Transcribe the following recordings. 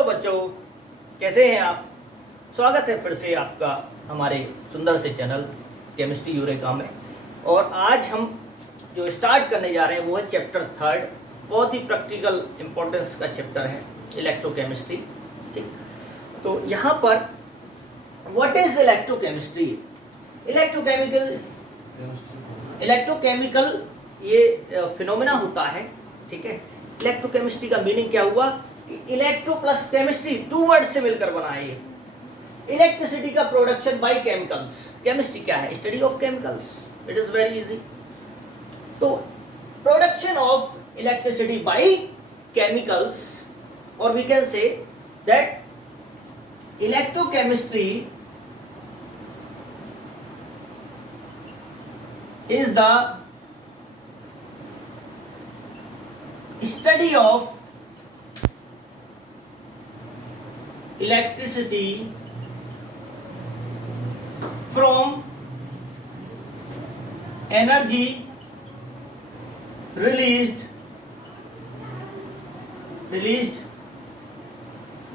Hello बच्चों, कैसे हैं आप। स्वागत है फिर से आपका हमारे सुंदर से चैनल केमिस्ट्री यूरेका में। और आज हम जो स्टार्ट करने जा रहे हैं वो है चैप्टर 3। बहुत ही प्रैक्टिकल इम्पोर्टेंस का चैप्टर है, इलेक्ट्रोकेमिस्ट्री। ठीक, तो यहाँ पर व्हाट इज इलेक्ट्रोकेमिस्ट्री। इलेक्ट्रोकेमिकल ये फिनोमेना होता है। ठीक है, इलेक्ट्रोकेमिस्ट्री का मीनिंग क्या हुआ कि इलेक्ट्रो प्लस केमिस्ट्री, 2 वर्ड से मिलकर बना है ये। इलेक्ट्रिसिटी का प्रोडक्शन बाय केमिकल्स। केमिस्ट्री क्या है? Study of chemicals. It is very easy. तो production of electricity by chemicals, और we can say that electrochemistry is the study of electricity from energy released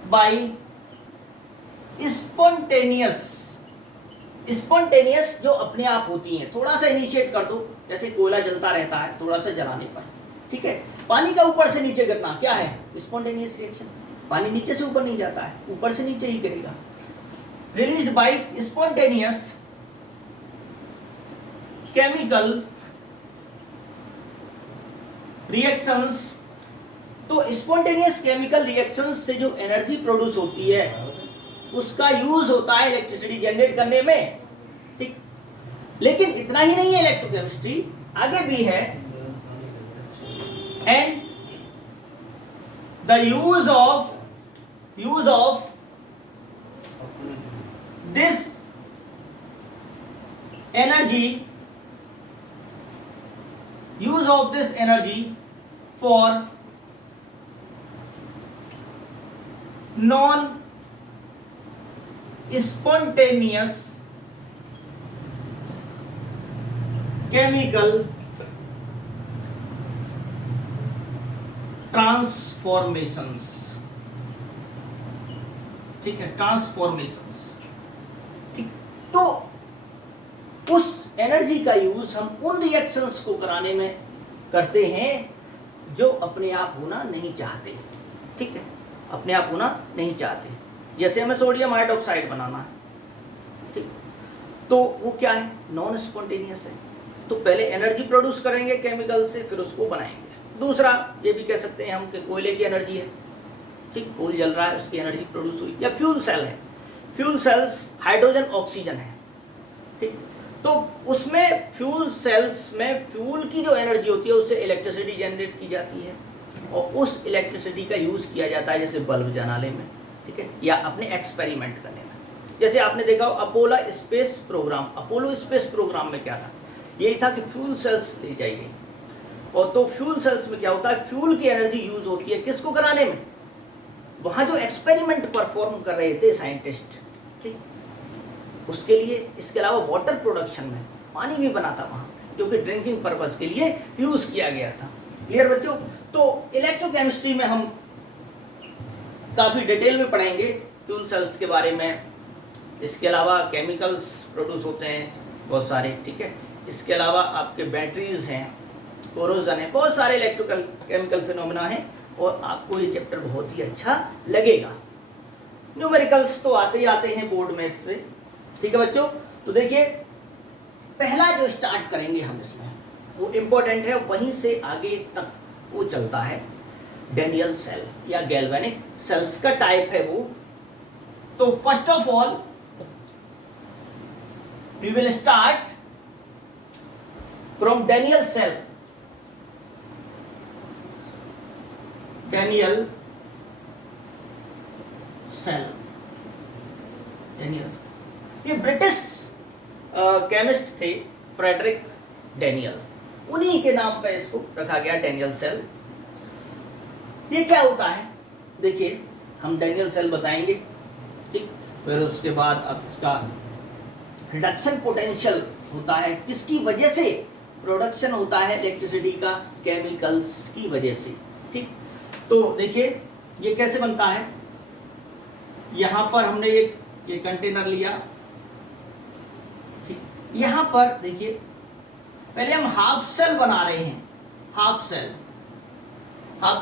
by spontaneous जो अपने आप होती हैं। थोड़ा सा इनिशिएट कर दो, जैसे कोयला जलता रहता है थोड़ा सा जलाने पर। ठीक है, पानी का ऊपर से नीचे गिरना क्या है? Spontaneous reaction. पानी नीचे से ऊपर नहीं जाता है, ऊपर से नीचे ही गिरेगा। Released by spontaneous chemical reactions. तो स्पॉन्टेनियस केमिकल रिएक्शंस से जो एनर्जी प्रोड्यूस होती है उसका यूज होता है इलेक्ट्रिसिटी जनरेट करने में। ठीक, लेकिन इतना ही नहीं है, इलेक्ट्रोकेमिस्ट्री आगे भी है। And the use of this energy for non spontaneous chemical transformations। ठीक है, ट्रांसफॉर्मेशंस। ठीक, तो उस एनर्जी का यूज हम उन रिएक्शंस को कराने में करते हैं जो अपने आप होना नहीं चाहते। ठीक है, अपने आप होना नहीं चाहते। जैसे हमें सोडियम हाइड्रोक्साइड बनाना है, ठीक, तो वो क्या है? नॉन स्पॉन्टेनियस है। तो पहले एनर्जी प्रोड्यूस करेंगे केमिकल से, फिर उसको बनाएंगे। दूसरा ये भी कह सकते हैं हम कि कोयले की एनर्जी है। ठीक, कोयल जल रहा है, उसकी एनर्जी प्रोड्यूस हुई। या फ्यूल सेल है, फ्यूल सेल्स हाइड्रोजन ऑक्सीजन है। ठीक, तो उसमें फ्यूल सेल्स में फ्यूल की जो एनर्जी होती है उससे इलेक्ट्रिसिटी जनरेट की जाती है और उस इलेक्ट्रिसिटी का यूज किया जाता है जैसे बल्ब जलाने में। ठीक है, या अपने एक्सपेरिमेंट करने में। जैसे आपने देखा अपोलो स्पेस प्रोग्राम में क्या था? यही था कि फ्यूल सेल्स ले जाई गई। और तो फ्यूल सेल्स में क्या होता है? फ्यूल की एनर्जी यूज होती है किसको कराने में? वहां जो एक्सपेरिमेंट परफॉर्म कर रहे थे साइंटिस्ट, ठीक, उसके लिए। इसके अलावा वाटर प्रोडक्शन में पानी भी बना था वहां, जो कि ड्रिंकिंग पर्पज के लिए यूज किया गया था। क्लियर बच्चों? तो इलेक्ट्रोकेमिस्ट्री में हम काफ़ी डिटेल में पढ़ेंगे फ्यूल सेल्स के बारे में। इसके अलावा केमिकल्स प्रोड्यूस होते हैं बहुत सारे। ठीक है, इसके अलावा आपके बैटरीज हैं, कोरोजन है, बहुत सारे इलेक्ट्रिकल केमिकल फिनोमेना हैं और आपको ये चैप्टर बहुत ही अच्छा लगेगा। न्यूमेरिकल्स तो आते ही आते हैं बोर्ड में इससे। ठीक है बच्चों, तो देखिए पहला जो स्टार्ट करेंगे हम इसमें वो इम्पोर्टेंट है, वहीं से आगे तक वो चलता है। डेनियल सेल या गैल्वेनिक सेल्स का टाइप है वो। तो first of all we will start from Daniell cell. Daniell cell ये ब्रिटिश केमिस्ट थे, फ्रेडरिक डेनियल। उन्हीं के नाम पे इसको रखा गया डेनियल सेल। ये क्या होता है? देखिए हम डेनियल सेल बताएंगे, ठीक, फिर उसके बाद अब इसका रिडक्शन पोटेंशियल होता है, किसकी वजह से प्रोडक्शन होता है इलेक्ट्रिसिटी का? केमिकल्स की वजह से। ठीक, तो देखिए ये कैसे बनता है। यहां पर हमने ये कंटेनर लिया, ठीक। यहां पर देखिए पहले हम हाफ सेल बना रहे हैं, हाफ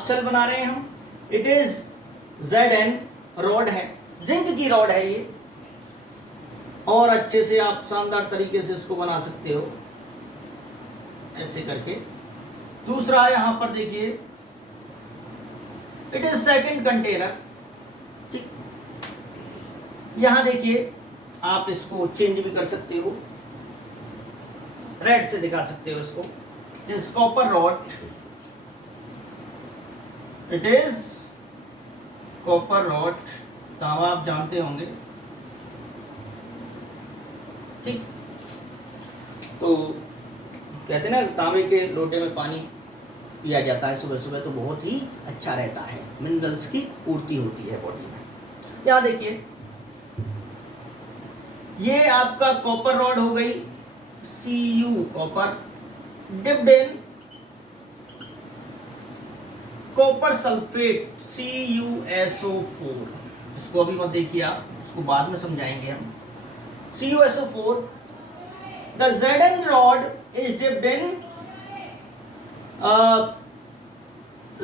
सेल बना रहे हैं हम। इट इज Zn रॉड है, जिंक की रॉड है ये, और अच्छे से आप शानदार तरीके से इसको बना सकते हो ऐसे करके। दूसरा यहां पर देखिए इट इज सेकंड कंटेनर, ठीक। यहां देखिए आप इसको चेंज भी कर सकते हो, रेड से दिखा सकते हो इसको। इस copper rod, it is copper rod, तांबा आप जानते होंगे, ठीक। तो कहते हैं ना तांबे के लोटे में पानी पिया जाता है सुबह सुबह, तो बहुत ही अच्छा रहता है, मिनरल्स की पूर्ति होती है बॉडी में। यहाँ देखिए ये आपका कॉपर रॉड हो गई, Cu copper, dipped in copper sulphate CuSO4। इसको अभी मत देखिए आप, इसको बाद में समझाएंगे हम। CuSO4, the Zn rod is dipped in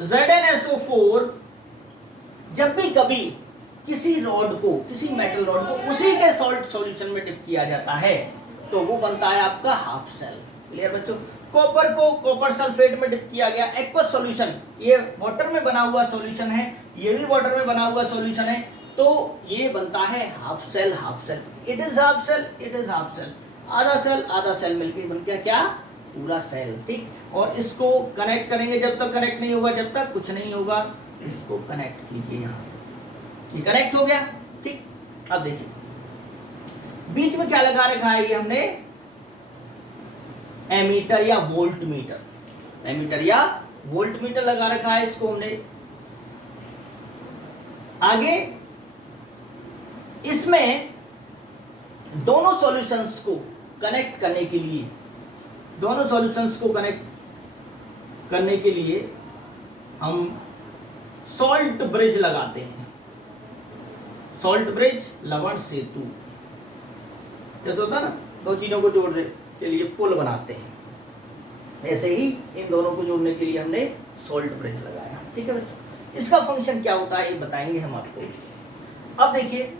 ZnSO4। जब भी कभी किसी रॉड को, किसी मेटल रॉड को उसी के सॉल्ट सॉल्यूशन में डिप किया जाता है तो वो बनता है आपका हाफ सेल। क्लियर बच्चों? कॉपर को कॉपर सल्फेट में डिप किया गया, एक्वस सॉल्यूशन, ये वाटर में बना हुआ सॉल्यूशन है, ये भी वाटर में बना हुआ सॉल्यूशन है, तो ये बनता है half cell. Half cell, it is half cell, it is half cell. आधा सेल मिलकर बन गया क्या? पूरा सेल, ठीक। और इसको कनेक्ट करेंगे, जब तक कनेक्ट नहीं होगा, जब तक कुछ नहीं होगा, इसको कनेक्ट कीजिए यहां से, ये कनेक्ट हो गया, ठीक। अब देखिए बीच में क्या लगा रखा है, ये हमने एमीटर या वोल्ट मीटर, एमीटर या वोल्ट मीटर लगा रखा है, इसको हमने आगे इसमें दोनों सॉल्यूशंस को कनेक्ट करने के लिए, दोनों सॉल्यूशंस को कनेक्ट करने के लिए हम सॉल्ट ब्रिज लगाते हैं। सॉल्ट ब्रिज, लवण सेतु, जैसे होता है ना, दो चीजों को जोड़ने के लिए पुल बनाते हैं, ऐसे ही इन दोनों को जोड़ने के लिए हमने सॉल्ट ब्रिज लगाया, ठीक है बच्चों। इसका फंक्शन क्या होता है ये बताएंगे हम आपको। अब देखिए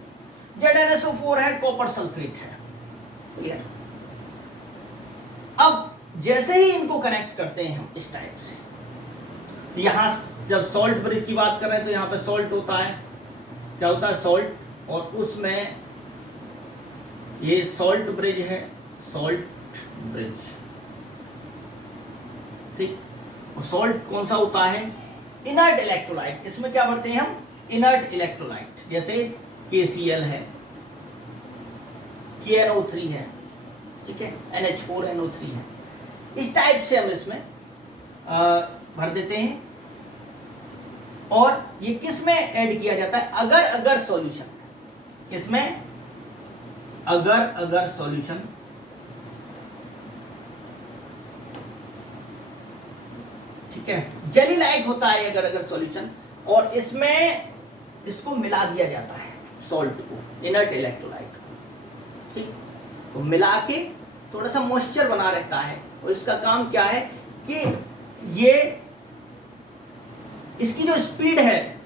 ZnSO4 है, कॉपर सल्फेट है, क्लियर। अब जैसे ही इनको कनेक्ट करते हैं हम इस टाइप से, यहां जब सॉल्ट ब्रिज की बात कर रहे हैं तो यहां पे सॉल्ट होता है, क्या होता है? सॉल्ट, और उसमें ये सॉल्ट ब्रिज है, सॉल्ट ब्रिज, ठीक। और सॉल्ट कौन सा होता है? Inert electrolyte. इसमें क्या भरते हैं हम? इनर्ट इलेक्ट्रोलाइट, जैसे KCl है, KNO3 है, ठीक है, NH4NO3 है, इस टाइप से हम इसमें भर देते हैं। और ये किस में ऐड किया जाता है? अगर सॉल्यूशन, इसमें अगर सॉल्यूशन, ठीक है, जेली लाइक होता है अगर सॉल्यूशन, और इसमें इसको मिला दिया जाता है सॉल्ट को, इनर्ट इलेक्ट्रोलाइट को, ठीक। तो मिला के थोड़ा सा मॉइस्चर बना रहता है, और इसका काम क्या है कि ये इसकी जो स्पीड है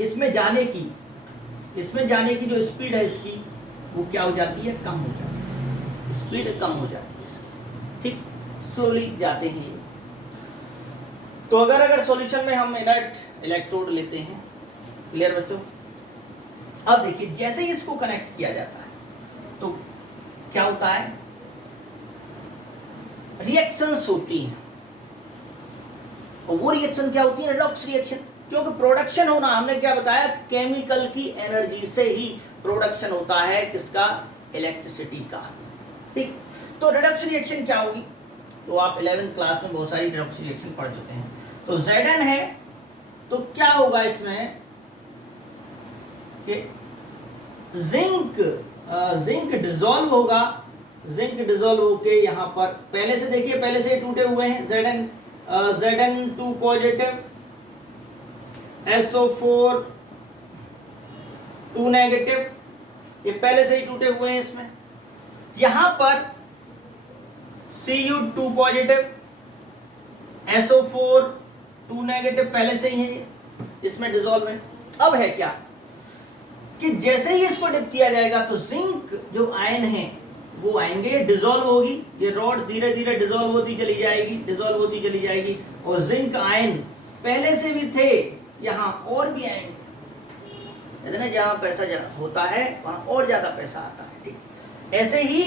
इसमें जाने की जो स्पीड है इसकी, वो क्या हो जाती है? कम हो जाती है, स्पीड कम हो जाती है इसकी, ठीक। स्लोली जाते हैं ये। तो अगर सॉल्यूशन में हम इनर्ट इलेक्ट्रोड लेते हैं, क्लियर बच्चों। अब देखिए जैसे ही इसको कनेक्ट किया जाता है तो क्या होता है? रिएक्शंस होती हैं, और वो रिएक्शन क्या होती है? Redox reaction. क्योंकि प्रोडक्शन होना, हमने क्या बताया, केमिकल की एनर्जी से ही प्रोडक्शन होता है, किसका? इलेक्ट्रिसिटी का, ठीक। तो रेडॉक्स रिएक्शन क्या होगी? तो आप 11th क्लास में बहुत सारी रेडॉक्स रिएक्शन पढ़ चुके हैं। तो Zn है, तो क्या होगा इसमें कि जिंक डिसॉल्व होगा, जिंक डिसॉल्व होके यहां पर पहले से देखिए, पहले से टूटे हुए हैं, Zn2 पॉजिटिव, SO4 2 नेगेटिव, ये पहले से ही टूटे हुए हैं इसमें। यहां पर Cu 2 पॉजिटिव, SO4 2 नेगेटिव पहले से ही है, इसमें डिसॉल्व है। अब है क्या कि जैसे ही इसको डिप किया जाएगा तो जिंक जो आयन है वो आएंगे, डिसॉल्व होगी, ये रॉड धीरे धीरे डिसॉल्व होती चली जाएगी, डिसॉल्व होती चली जाएगी, और जिंक आयन पहले से भी थे, यहाँ और भी आएंगे। कहते ना जहाँ पैसा होता है वहाँ और ज्यादा पैसा आता है, ठीक। ऐसे ही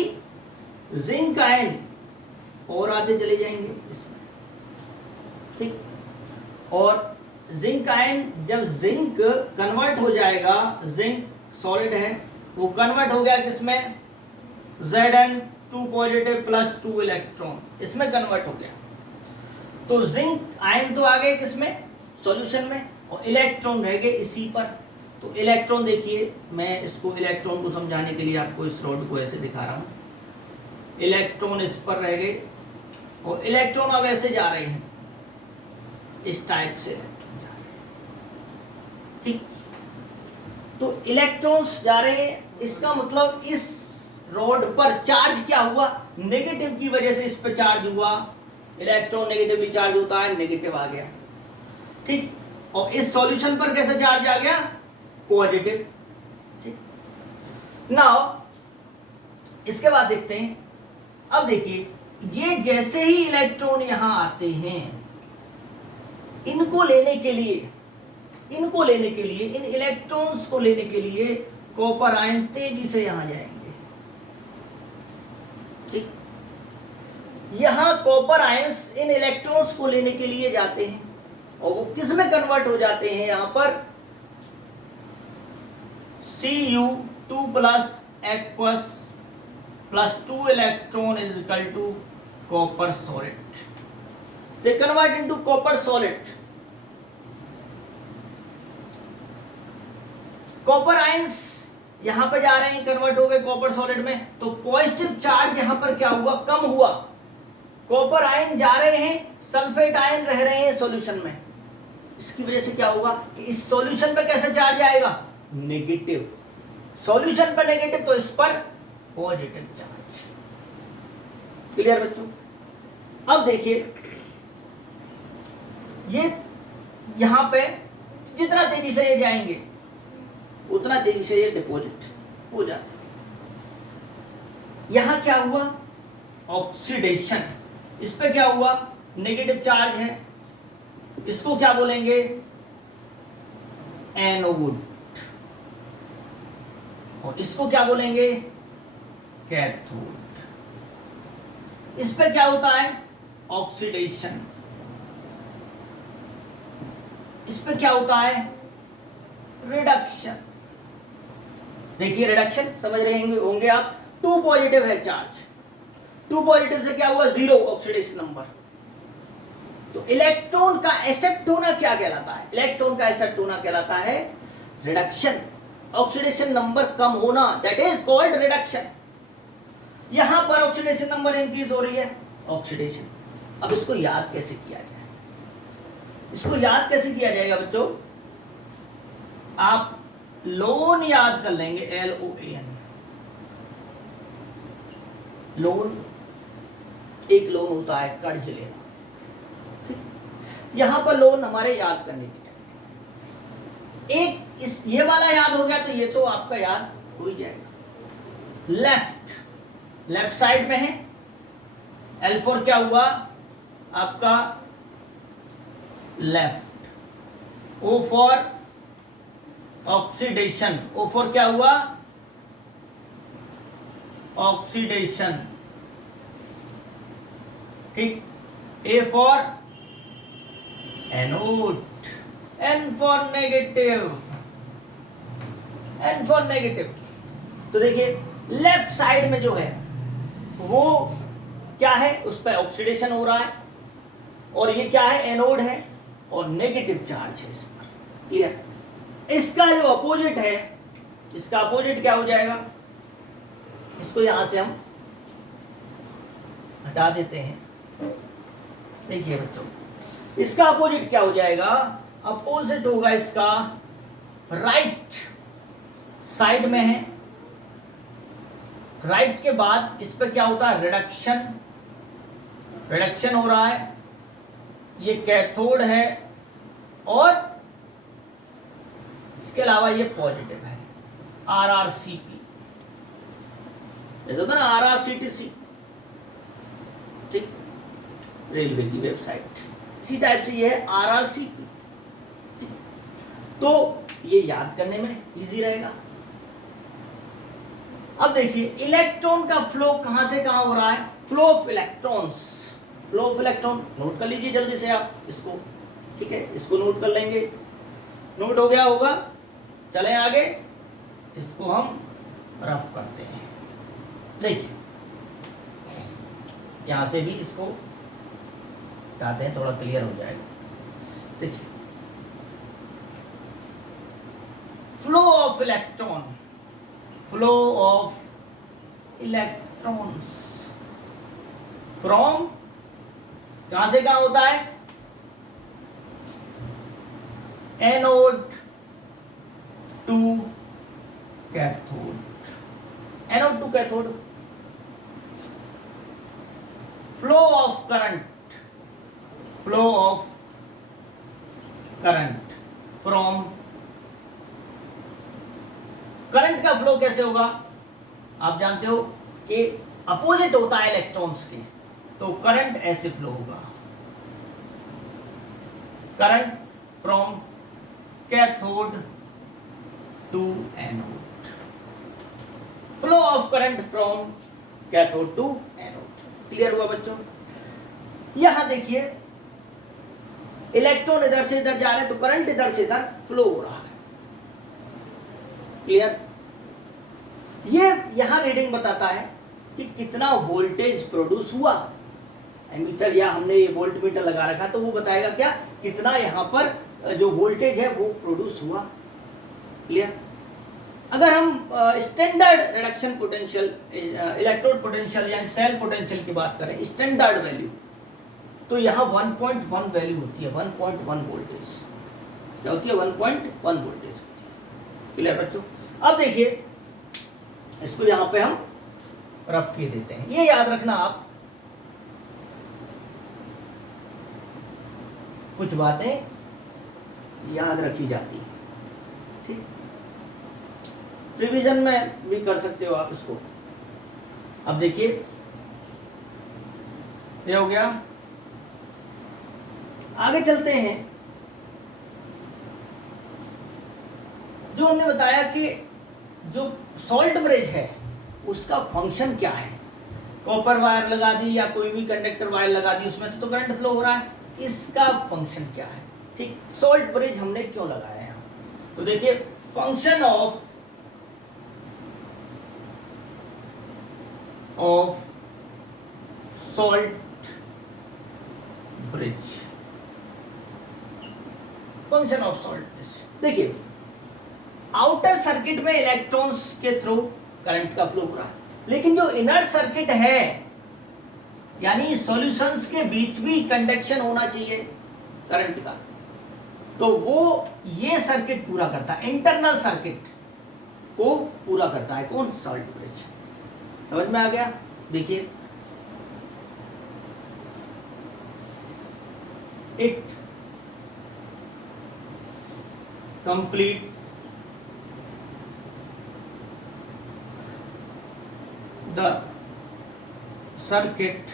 जिंक आयन और आते चले जाएंगे इसमें, ठीक। और जिंक आयन जब जिंक कन्वर्ट हो जाएगा, जिंक सॉलिड है वो कन्वर्ट हो गया किसमें, Zn2 पॉजिटिव प्लस 2 इलेक्ट्रॉन, इसमें कन्वर्ट हो गया। तो जिंक आयन तो आ गए किसमें, सॉल्यूशन में, और इलेक्ट्रॉन रह गए इसी पर। तो इलेक्ट्रॉन देखिए, मैं इसको इलेक्ट्रॉन को समझाने के लिए आपको इस रॉड को ऐसे दिखा रहा हूं, इलेक्ट्रॉन इस पर रह गए, और इलेक्ट्रॉन अब ऐसे जा रहे हैं, इस टाइप से इलेक्ट्रॉन जा रहे हैं, ठीक। तो इलेक्ट्रॉन्स जा रहे हैं, इसका मतलब इस रॉड पर चार्ज क्या हुआ, नेगेटिव की वजह से इस पर चार्ज हुआ, इलेक्ट्रॉन नेगेटिवली चार्ज होता है, नेगेटिव आ गया, ठीक। और इस सॉल्यूशन पर कैसे चार्ज आ गया, पॉजिटिव, ठीक। नाउ इसके बाद देखते हैं, अब देखिए ये जैसे ही इलेक्ट्रॉन यहां आते हैं, इनको लेने के लिए, इन इलेक्ट्रॉन्स को लेने के लिए कॉपर आयन तेजी से यहां जाएंगे, ठीक। यहां कॉपर आयंस इन इलेक्ट्रॉन्स को लेने के लिए जाते हैं, और वो किस में कन्वर्ट हो जाते हैं, यहां पर Cu2 plus aqueous plus 2 electron is equal to copper solid, they convert into copper solid. Copper ions यहां पर जा रहे हैं, कन्वर्ट हो गए कॉपर सॉलिड में, तो पॉजिटिव चार्ज यहां पर क्या हुआ, कम हुआ। कॉपर आयन जा रहे हैं, सल्फेट आयन रह रहे हैं सॉल्यूशन में, इसकी वजह से क्या होगा कि इस सॉल्यूशन पे कैसे चार्ज आएगा, नेगेटिव, सॉल्यूशन पर नेगेटिव, तो इस पर पॉजिटिव चार्ज। क्लियर बच्चों। अब देखिए ये यहां पे जितना तेजी से ये जाएंगे उतना तेजी से ये डिपॉजिट हो जाता है। यहां क्या हुआ, ऑक्सीडेशन, इस पे क्या हुआ, नेगेटिव चार्ज है, इसको क्या बोलेंगे, एनोड, और इसको क्या बोलेंगे, कैथोड। इस पे क्या होता है, ऑक्सीडेशन, इस पे क्या होता है, रिडक्शन। देखिए रिडक्शन समझ रहे होंगे आप, 2 पॉजिटिव है चार्ज, 2 पॉजिटिव से क्या हुआ, 0 ऑक्सीडेशन नंबर। तो इलेक्ट्रॉन का एक्सेप्ट होना क्या कहलाता है, इलेक्ट्रॉन का एक्सेप्ट होना कहलाता है रिडक्शन, ऑक्सीडेशन नंबर कम होना, दैट इज कॉल्ड रिडक्शन। यहां पर ऑक्सीडेशन नंबर इंक्रीज हो रही है, ऑक्सीडेशन। अब इसको याद कैसे किया जाए, इसको याद कैसे किया जाएगा बच्चों, आप लोन याद कर लेंगे, LOAN, लोन, एक लोन होता है कर्ज लेना, यहां पर लोन हमारे याद करने की चाहिए। एक इस ये वाला याद हो गया तो ये तो आपका याद हो ही जाएगा। लेफ्ट साइड में है, L4 क्या हुआ आपका, left, O for oxidation, O4 क्या हुआ, ऑक्सीडेशन, ठीक। A for anode, N for negative, N for negative. तो देखिए लेफ्ट साइड में जो है वो क्या है, उस पर ऑक्सीडेशन हो रहा है, और ये क्या है, एनोड है, और नेगेटिव चार्ज है इस पर, क्लियर। इसका जो अपोजिट है, इसका अपोजिट क्या हो जाएगा, इसको यहां से हम हटा देते हैं। देखिए बच्चों इसका अपोजिट क्या हो जाएगा, अपोजिट होगा इसका राइट, साइड में है, राइट के बाद इस पे क्या होता है, रिडक्शन हो रहा है, ये कैथोड है, और इसके अलावा ये पॉजिटिव है, RRCP, जैसे होता है ना RRCTC, ठीक, रेलवे की वेबसाइट, इसी टाइप से ये है RRCP। तो ये याद करने में इजी रहेगा। अब देखिए इलेक्ट्रॉन का फ्लो कहां से कहां हो रहा है, flow of electrons, flow of electron note कर लीजिए जल्दी से आप इसको, ठीक है, इसको नोट कर लेंगे, नोट हो गया होगा। चलें आगे, इसको हम रफ करते हैं। देखिए यहां से भी इसको हटाते हैं, थोड़ा क्लियर हो जाएगा। देखिए flow of electron, flow of electrons from, कहां से कहां होता है, anode to cathode, anode to cathode. Flow of current, flow of current from, current का फ्लो कैसे होगा, आप जानते हो कि अपोजिट होता है इलेक्ट्रॉन्स के, तो करंट ऐसे फ्लो होगा, current from cathode to anode, flow of current from cathode to anode. Clear हुआ बच्चों? यहां देखिए इलेक्ट्रॉन इधर से इधर जा रहे हैं, तो करंट इधर से इधर फ्लो हो रहा है। क्लियर? ये यहां रीडिंग बताता है कि कितना वोल्टेज प्रोड्यूस हुआ, एमीटर या हमने ये वोल्ट मीटर लगा रखा, तो वो बताएगा क्या, कितना यहां पर जो वोल्टेज है वो प्रोड्यूस हुआ। क्लियर? अगर हम standard reduction potential, electrode potential या सेल पोटेंशियल की बात करें, स्टैंडर्ड वैल्यू, तो यहाँ 1.1 वैल्यू होती है, 1.1 वोल्टेज, क्या होती है, 1.1 वोल्टेज। क्लियर बच्चों? अब देखिए इसको यहां पे हम रफ किए देते हैं, ये याद रखना आप, कुछ बातें याद रखी जाती हैं, ठीक, रिवीजन में भी कर सकते हो आप इसको। अब देखिए ये हो गया, आगे चलते हैं। जो हमने बताया कि जो सॉल्ट ब्रिज है उसका फंक्शन क्या है, कॉपर वायर लगा दी या कोई भी कंडक्टर वायर लगा दी, उसमें से तो करंट फ्लो हो रहा है, इसका फंक्शन क्या है, ठीक, सॉल्ट ब्रिज हमने क्यों लगाया है। तो देखिए function of salt bridge, function of salt bridge. देखिए आउटर सर्किट में इलेक्ट्रॉन्स के थ्रू करंट का फ्लो हो रहा है, लेकिन जो इनर सर्किट है यानी सॉल्यूशंस के बीच भी कंडक्शन होना चाहिए करंट का, तो वो ये सर्किट पूरा करता है, इंटरनल सर्किट को पूरा करता है कौन, सॉल्ट ब्रिज। समझ में आ गया? देखिए it complete the circuit,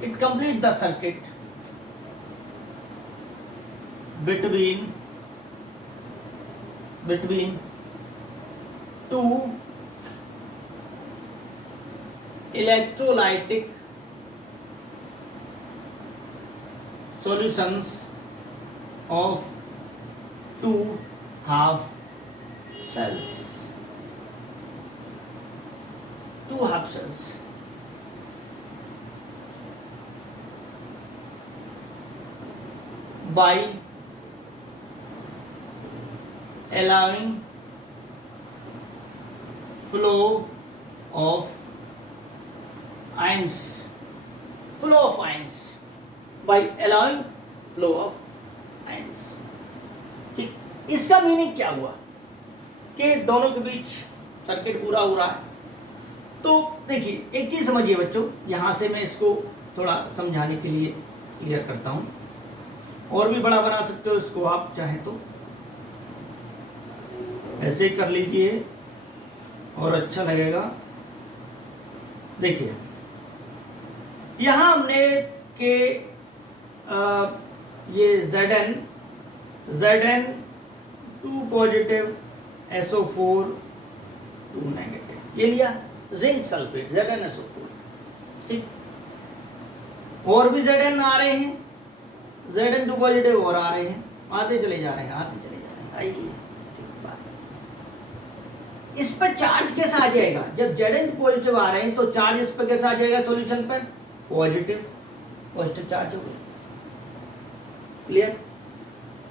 it complete the circuit between two electrolytic solutions of two half cells, two half cells. By allowing flow of ions, by allowing flow of ions। ठीक, इसका meaning क्या हुआ कि दोनों के बीच सर्किट पूरा हो रहा है। तो देखिए एक चीज समझिए बच्चों, यहां से मैं इसको थोड़ा समझाने के लिए क्लियर करता हूं, और भी बड़ा बना सकते हो इसको आप चाहे तो, ऐसे ही कर लीजिए और अच्छा लगेगा। देखिए यहां हमने के ये Zn 2 पॉजिटिव SO4 2 नेगेटिव, ये लिया जिंक सल्फेट ZnSO4, ठीक। और भी Zn आ रहे हैं, Zn 2 पॉजिटिव और आ रहे हैं, आते चले जा रहे हैं, आते चले जा रहे हैं। आइए इस पर चार्ज कैसा आ जाएगा, जब Zn पॉजिटिव आ रहे हैं तो चार्ज इस पर कैसा आ जाएगा सॉल्यूशन पर, पॉजिटिव चार्ज हो गया। क्लियर।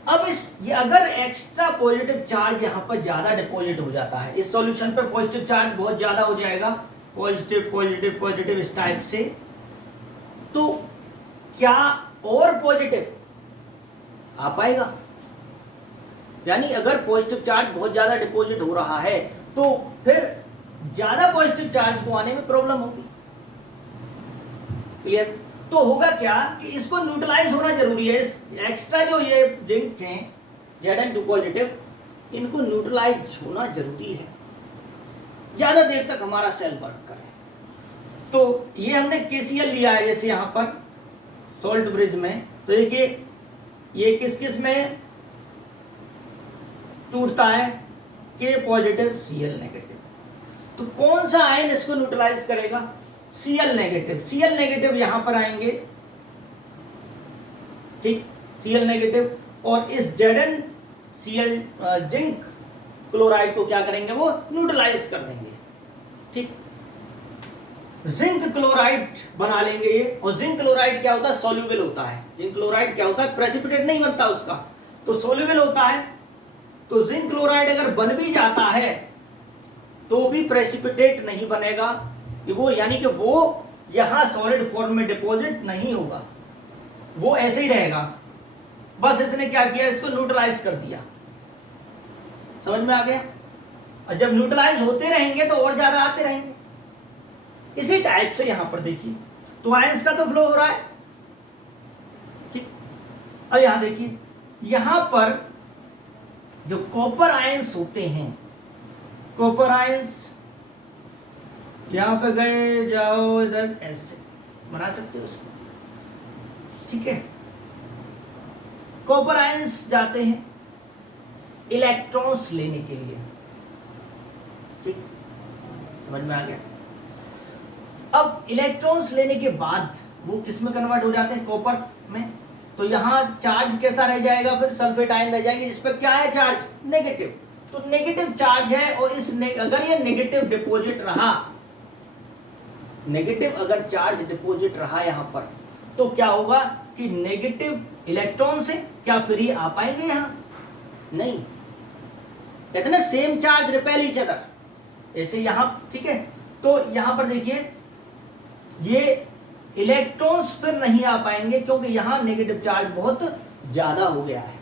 अब ये अगर एक्स्ट्रा पॉजिटिव चार्ज यहाँ पर ज्यादा डिपॉजिट हो जाता है, इस सॉल्यूशन पर पॉजिटिव चार्ज बहुत ज्यादा हो जाएगा, पॉजिटिव इस टाइप से, तो क्या और पॉजिटिव आ पाएगा? यानी अगर पॉजिटिव चार्ज बहुत ज्यादा डिपॉजिट हो रहा है तो फिर ज्यादा पॉजिटिव चार्ज को आने में प्रॉब्लम होगी। क्लियर। तो होगा क्या कि इसको न्यूट्रलाइज होना जरूरी है, इस एक्स्ट्रा जो ये जिंक हैं Zn2 पॉजिटिव, इनको न्यूट्रलाइज होना जरूरी है, ज्यादा देर तक हमारा सेल वर्क करे। तो ये हमने KCl लिया है, जैसे यहां पर सॉल्ट ब्रिज में, तो देखिए ये किस किस में टूटता है, K पॉजिटिव Cl नेगेटिव। तो कौन सा आयन इसको न्यूट्रलाइज करेगा, Cl नेगेटिव यहां पर आएंगे, ठीक, Cl नेगेटिव, और इस Zn Cl जिंक क्लोराइड को क्या करेंगे, वो न्यूट्रलाइज कर देंगे, ठीक। जिंक क्लोराइड बना लेंगे ये, और जिंक क्लोराइड क्या होता है, सॉल्युबल होता है। जिंक क्लोराइड क्या होता है, प्रेसिपिटेट नहीं बनता उसका, तो सॉल्युबल होता है। तो जिंक क्लोराइड अगर बन भी जाता है तो भी प्रेसिपिटेट नहीं बनेगा वो, यानी कि वो यहां सॉलिड फॉर्म में डिपॉजिट नहीं होगा, वो ऐसे ही रहेगा। बस इसने क्या किया, इसको न्यूट्रलाइज कर दिया। समझ में आ गया। और जब न्यूट्रलाइज होते रहेंगे तो और ज्यादा आते रहेंगे। इसी टाइप से यहां पर देखिए, तो आयंस का तो फ्लो हो रहा है, ठीक। अब यहां देखिए, यहां पर जो कॉपर आयंस होते हैं, कॉपर आयंस यहां पे गए, जाओ इधर, ऐसे बना सकते हो उसको, ठीक है। कॉपर आयंस जाते हैं इलेक्ट्रॉन्स लेने के लिए, ठीक, समझ में आ गया। अब इलेक्ट्रॉन्स लेने के बाद वो किस में कन्वर्ट हो जाते हैं, कॉपर में। तो यहां चार्ज कैसा रह जाएगा, फिर सल्फेट आयन रह जाएंगे, जिस पर क्या है चार्ज, नेगेटिव। तो नेगेटिव चार्ज है, और अगर ये नेगेटिव डिपॉजिट रहा, नेगेटिव अगर चार्ज डिपॉजिट रहा यहां पर, तो क्या होगा कि नेगेटिव इलेक्ट्रॉन से क्या फ्री आ पाएंगे यहां, नहीं। कहते ना same charge repel each other, ऐसे यहां, ठीक है। तो यहां पर देखिए ये इलेक्ट्रॉन्स फिर नहीं आ पाएंगे, क्योंकि यहां नेगेटिव चार्ज बहुत ज्यादा हो गया है।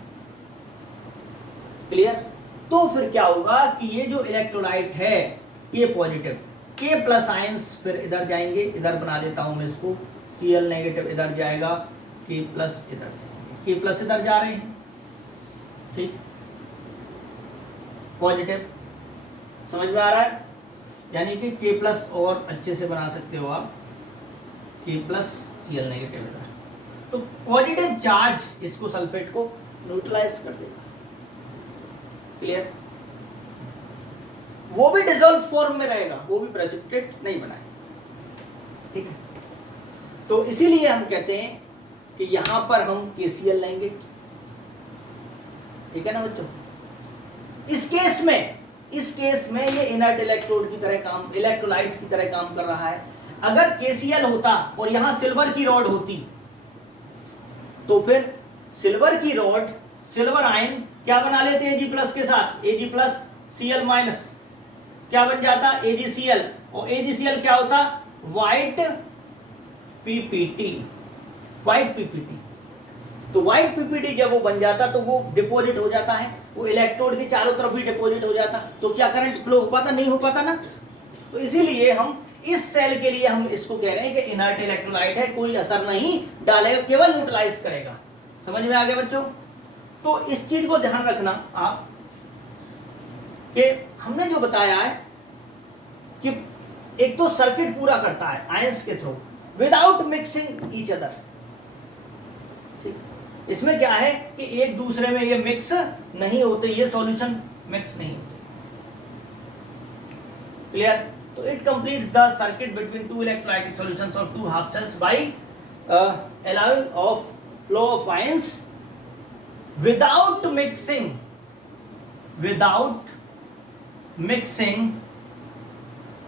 क्लियर। तो फिर क्या होगा कि ये जो इलेक्ट्रोलाइट है ये पॉजिटिव, K प्लस आयंस फिर इधर जाएंगे, इधर बना देता हूं मैं इसको, Cl नेगेटिव इधर जाएगा, K प्लस इधर जाएंगे, K प्लस इधर जा रहे हैं, ठीक, पॉजिटिव। समझ में आ रहा है। यानी कि K प्लस और अच्छे से बना सकते हो आप, K प्लस Cl नेगेटिव इधर। तो पॉजिटिव चार्ज इसको सल्फेट को न्यूट्रलाइज कर देगा। क्लियर। वो भी डिसॉल्व फॉर्म में रहेगा, वो भी प्रेसिपिटेट नहीं बनाएगा, ठीक है। तो इसीलिए हम कहते हैं कि यहां पर हम KCl लेंगे, ठीक है ना बच्चों। इस केस में ये इनर्ट इलेक्ट्रोड की तरह काम, इलेक्ट्रोलाइट की तरह काम कर रहा है। अगर KCl होता और यहां सिल्वर की रॉड होती, तो फिर सिल्वर की रॉड, सिल्वर आयन क्या बना लेते Ag प्लस के साथ, Ag प्लस Cl माइनस, क्या बन जाता AgCl, और AgCl क्या होता, व्हाइट PPT, व्हाइट PPT। तो व्हाइट PPT जब वो बन जाता तो वो डिपॉजिट हो जाता है वो इलेक्ट्रोड के चारों तरफ भी डिपॉजिट हो जाता, तो क्या करंट फ्लो हो पाता? नहीं हो पाता ना। तो इसीलिए हम इस सेल के लिए हम इसको कह रहे हैं कि इनर्ट इलेक्ट्रोलाइट है, कोई असर नहीं डालेगा, केवल न्यूट्रलाइज करेगा। समझ में आ गया बच्चों? तो इस चीज को ध्यान रखना आप कि हमने जो बताया है कि एक तो सर्किट पूरा करता है आयंस के through without mixing each other. इसमें क्या है कि एक दूसरे में ये मिक्स नहीं होते, ये सॉल्यूशन मिक्स नहीं होते। क्लियर? तो it completes the circuit between two electrolytic solutions और two half cells by allowing of flow of ions without mixing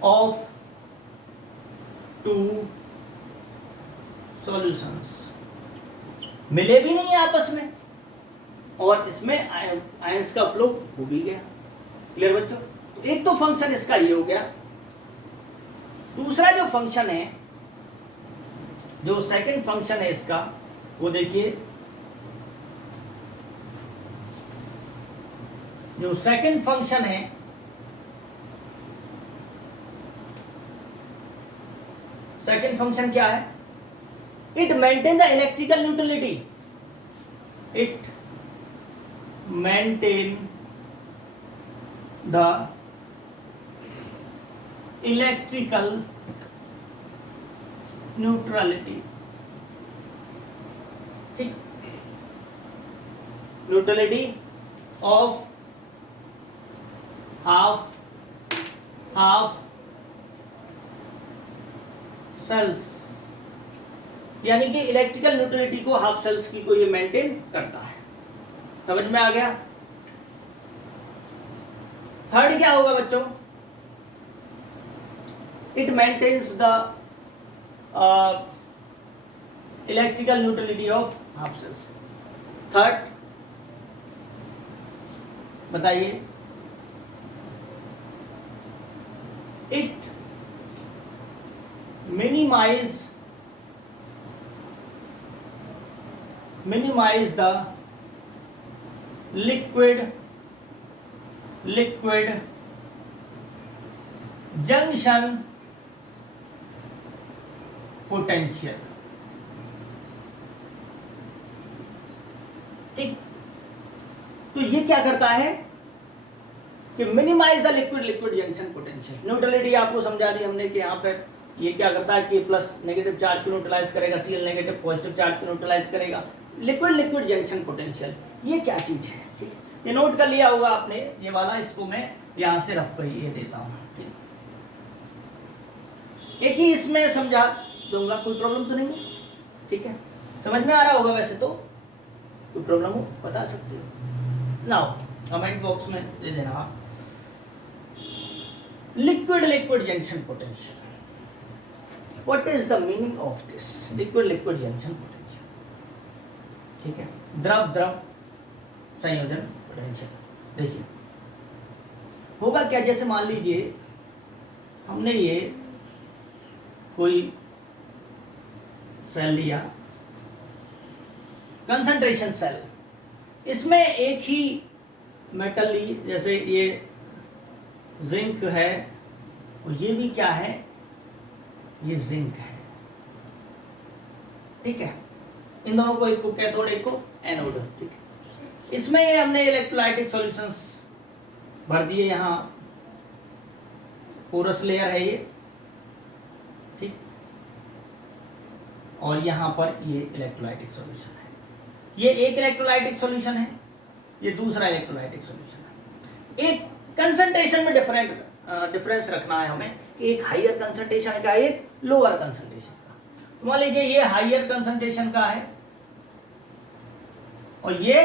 of two solutions। मिले भी नहीं आपस में और इसमें आयंस का फ्लो हो भी गया। क्लियर बच्चों? तो एक तो फंक्शन इसका ये हो गया। दूसरा जो फंक्शन है, जो सेकंड फंक्शन है इसका, वो देखिए, जो सेकंड फंक्शन है, सेकंड फंक्शन क्या है? It maintain the electrical neutrality. It maintain the electrical neutrality. ठीक, न्यूट्रलिटी ऑफ हाफ सेल्स, यानी कि इलेक्ट्रिकल न्यूट्रलिटी को हाफ सेल्स की को ये मेंटेन करता है। समझ में आ गया? थर्ड क्या होगा बच्चों? It maintains the electrical neutrality of half cells. Third बताइए। It minimize the liquid junction potential। ठीक, तो ये क्या करता है कि minimize the liquid junction potential. Neutrality आपको समझा दी हमने कि यहाँ पर ये क्या करता है कि प्लस नेगेटिव चार्ज को न्यूट्रलाइज करेगा, Cl नेगेटिव पॉजिटिव चार्ज को न्यूट्रलाइज करेगा। लिक्विड जंक्शन पोटेंशियल ये क्या चीज है? ठीक, ये नोट कर लिया होगा आपने ये वाला, इसको मैं यहाँ से रफ कर ये देता हूँ। ठीक, एक ही इसमें समझा दूंगा, कोई प्रॉब्लम तो नहीं है? ठीक है, समझ में आ रहा होगा? वैसे तो कोई प्रॉब्लम हो बता सकते हो। नाउ कमेंट बॉक्स में दे देना आप। Liquid junction potential, what is the meaning of this liquid junction potential? ठीक है, द्रव संयोजन पोटेंशियल। देखिए होगा क्या, जैसे मान लीजिए हमने ये कोई सेल लिया, कंसंट्रेशन सेल, इसमें एक ही मेटल ली, जैसे ये जिंक है और ये भी क्या है, ये जिंक है। ठीक है, इन दोनों को, एक को कैथोड एक को एनोड। ठीक है, इसमें ये हमने इलेक्ट्रोलाइटिक सॉल्यूशंस भर दिए, यहाँ पोरस लेयर है ये। ठीक, और यहाँ पर ये इलेक्ट्रोलाइटिक सॉल्यूशन है। ये एक इलेक्ट्रोलाइटिक सॉल्यूशन है, ये दूसरा इलेक्ट्रोलाइटिक सॉल्यूशन है। एक कंसंट्रेशन में डिफरेंस रखना है हमें, एक हाइयर कंसंट्रेशन का, एक लोअर कंसंट्रेशन का। मान लीजिए ये हाइयर कंसंट्रेशन का है और ये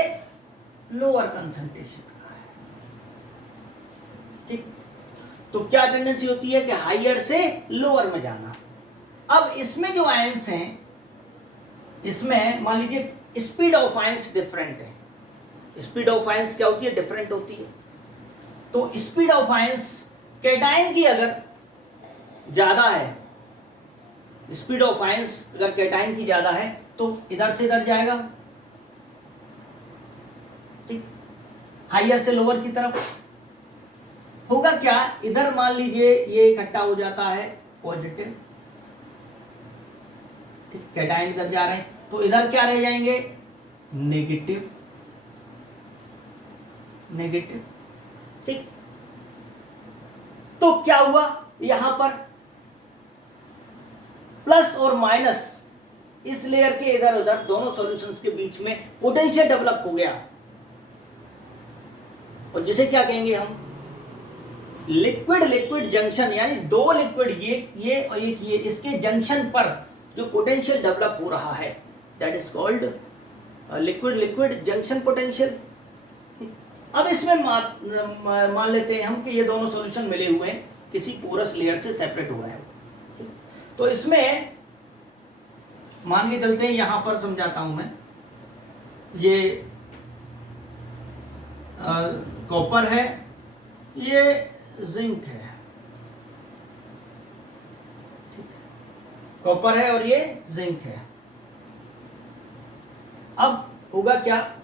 लोअर कंसंट्रेशन का है। ठीक, तो क्या टेंडेंसी होती है कि हाइयर से लोअर में जाना। अब इसमें जो आयंस हैं, इसमें मान लीजिए स्पीड ऑफ आयंस डिफरेंट है। स्पीड ऑफ आयंस क्या होती है? डिफरेंट होती है। तो स्पीड ऑफ आयंस कैटायन की अगर ज्यादा है, स्पीड ऑफ आयंस अगर कैटायन की ज्यादा है तो इधर से इधर जाएगा। ठीक, हायर से लोअर की तरफ। होगा क्या, इधर मान लीजिए ये इकट्ठा हो जाता है पॉजिटिव, कैटायन इधर जा रहे हैं, तो इधर क्या रह जाएंगे, नेगेटिव नेगेटिव। ठीक, तो क्या हुआ, यहां पर प्लस और माइनस इस लेयर के इधर उधर दोनों सॉल्यूशंस के बीच में पोटेंशियल डेवलप हो गया, और जिसे क्या कहेंगे हम, लिक्विड लिक्विड जंक्शन, यानी दो लिक्विड, ये और एक ये, इसके जंक्शन पर जो पोटेंशियल डेवलप हो रहा है, that is called liquid liquid junction potential. अब इसमें मान लेते हैं हम कि ये दोनों सॉल्यूशन मिले हुए हैं, किसी पोरस लेयर से सेपरेट हो रहे हैं। तो इसमें मान के चलते हैं, यहां पर समझाता हूं मैं, ये कॉपर है, ये जिंक है, कॉपर है और ये जिंक है। अब होगा क्या,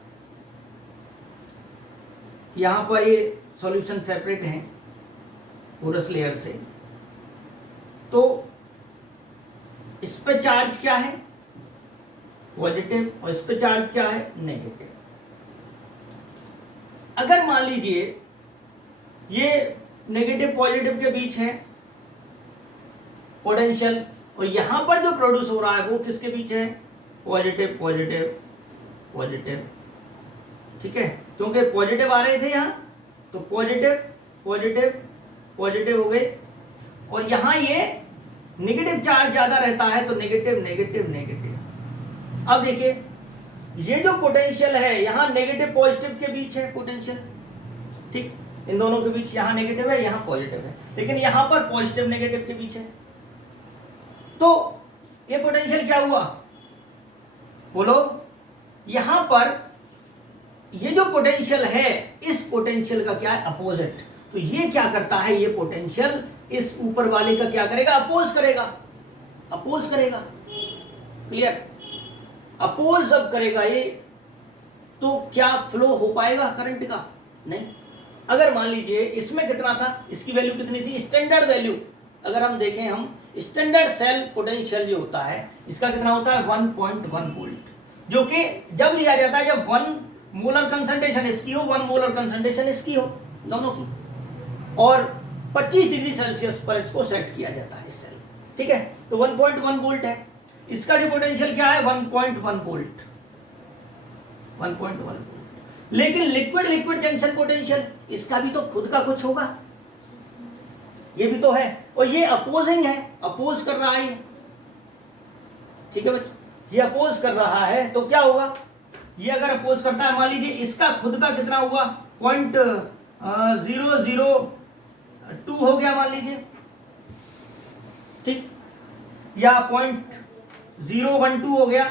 यहां पर ये सॉल्यूशन सेपरेट हैं पोरस लेयर से, तो इस पे चार्ज क्या है, पॉजिटिव, और इस पे चार्ज क्या है, नेगेटिव। अगर मान लीजिए ये नेगेटिव पॉजिटिव के बीच है पोटेंशियल, और यहां पर जो प्रोड्यूस हो रहा है वो किसके बीच है, पॉजिटिव पॉजिटिव पॉजिटिव। ठीक है, क्योंकि पॉजिटिव आ रहे थे यहां, तो पॉजिटिव पॉजिटिव पॉजिटिव हो गए, और यहां ये नेगेटिव चार्ज ज्यादा रहता है, तो नेगेटिव नेगेटिव नेगेटिव। अब देखिए ये जो पोटेंशियल है, यहां नेगेटिव पॉजिटिव के बीच है पोटेंशियल, ठीक, इन दोनों के बीच, यहां नेगेटिव है यहां पॉजिटिव है, लेकिन यहां पर पॉजिटिव नेगेटिव के बीच है। तो ये पोटेंशियल क्या हुआ, बोलो, यहां पर ये जो पोटेंशियल है, इस पोटेंशियल का क्या है, अपोजिट। तो ये क्या करता है, ये पोटेंशियल इस ऊपर वाले का क्या करेगा, अपोज करेगा, अपोज करेगा। क्लियर, अपोज जब करेगा ये, तो क्या फ्लो हो पाएगा करंट का, नहीं। अगर मान लीजिए इसमें कितना था, इसकी वैल्यू कितनी थी, स्टैंडर्ड वैल्यू अगर हम देखें, हम स्टैंडर्ड सेल पोटेंशियल जो होता है, इसका कितना होता है, 1.1 वोल्ट, जो कि जब लिया जाता है जब 1 मोलर कंसंट्रेशन इसकी हो, 1 मोलर कंसंट्रेशन इसकी हो, दोनों की, और 25 डिग्री सेल्सियस पर इसको सेट किया जाता है इस सेल। ठीक है, तो 1.1 वोल्ट है, इसका जो पोटेंशियल क्या है, 1.1 वोल्ट, 1.1 वोल्ट। लेकिन लिक्विड लिक्विड जंक्शन पोटेंशियल, इसका भी तो खुद का कुछ होगा, ये भी तो है, और ये अपोजिंग है, अपोज कर रहा है। ठीक है बच्चों, ये अपोज कर रहा है, तो क्या होगा, ये अगर अपोज करता है, मान लीजिए इसका खुद का कितना हुआ, 0.002 हो गया मान लीजिए, ठीक, या 0.012 हो गया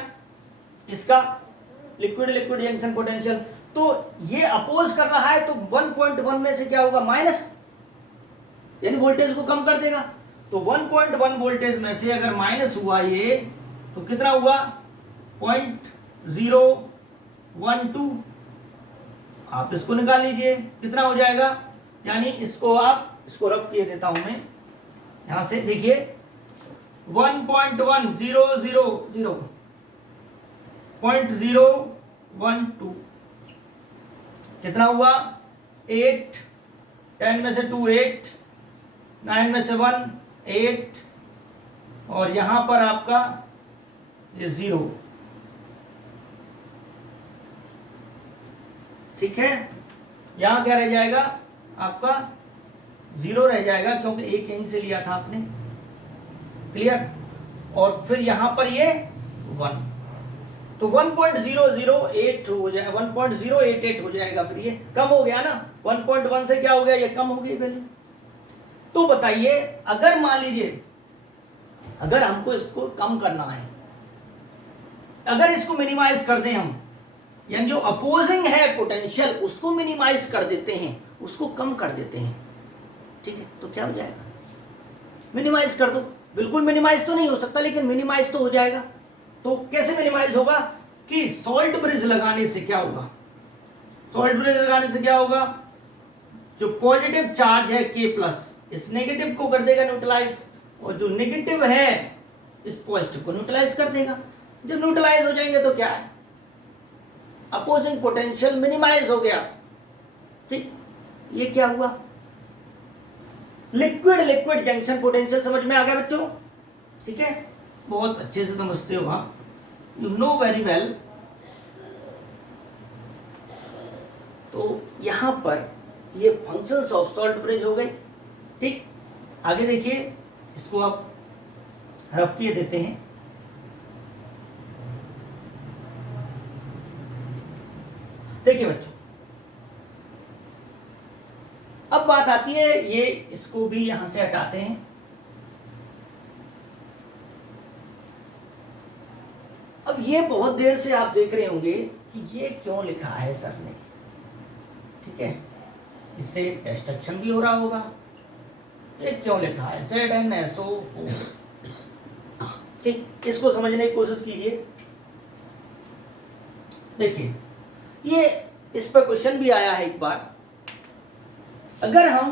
इसका लिक्विड लिक्विड जंक्शन पोटेंशियल। तो ये अपोज कर रहा है, तो 1.1 में से क्या होगा, माइनस, यानी वोल्टेज को कम कर देगा। तो 1.1 वोल्टेज में से अगर माइनस हुआ ये, तो कितना हुआ, 0.012। आप इसको निकाल लीजिए कितना हो जाएगा, यानी इसको इसको रफ किए देता हूं मैं, यहां से देखिए 1.1000.012 कितना हुआ, 8, 10 में से 2 8, 9 में से 1 8, और यहां पर आपका ये 0। ठीक है, यहां क्या रह जाएगा, आपका 0 रह जाएगा, क्योंकि एक यहीं से लिया था आपने। क्लियर, और फिर यहां पर ये 1, तो 1.008 हो जाए, 1.088 हो जाएगा, फिर ये कम हो गया ना, 1.1 से क्या हो गया, ये कम हो गई वैल्यू। तो बताइए, अगर मान लीजिए अगर हमको इसको कम करना है, अगर इसको मिनिमाइज कर दें हम, यानी जो अपोजिंग है पोटेंशियल उसको मिनिमाइज कर देते हैं, उसको कम कर देते हैं, ठीक है, तो क्या हो जाएगा, मिनिमाइज कर दो, बिल्कुल मिनिमाइज तो नहीं हो सकता, लेकिन मिनिमाइज तो हो जाएगा। तो कैसे मिनिमाइज होगा, कि सॉल्ट ब्रिज लगाने से क्या होगा, सॉल्ट ब्रिज लगाने से क्या होगा, जो पॉजिटिव चार्ज है K प्लस इस नेगेटिव को कर देगा न्यूट्रलाइज, और जो नेगेटिव है इस पॉजिटिव को न्यूट्रलाइज कर देगा। जब न्यूट्रलाइज हो जाएंगे तो क्या है, अपोजिंग पोटेंशियल मिनिमाइज हो गया। ठीक, ये क्या हुआ, लिक्विड लिक्विड जंक्शन पोटेंशियल समझ में आ गया बच्चों? ठीक है, बहुत अच्छे से समझते हो आप, यू नो वेरी वेल। तो यहां पर ये फंक्शंस ऑफ सॉल्ट ब्रिज हो गए। ठीक, आगे देखिए, इसको आप रफ किए देते हैं। देखिए बच्चों, अब बात आती है, ये इसको भी यहां से हटाते हैं। अब ये बहुत देर से आप देख रहे होंगे कि ये क्यों लिखा है सर ने। ठीक है, इससे डिस्ट्रक्शन भी हो रहा होगा, ये क्यों लिखा है ZnSO4। ठीक, इसको समझने की कोशिश कीजिए। देखिए, ये इस पर क्वेश्चन भी आया है एक बार। अगर हम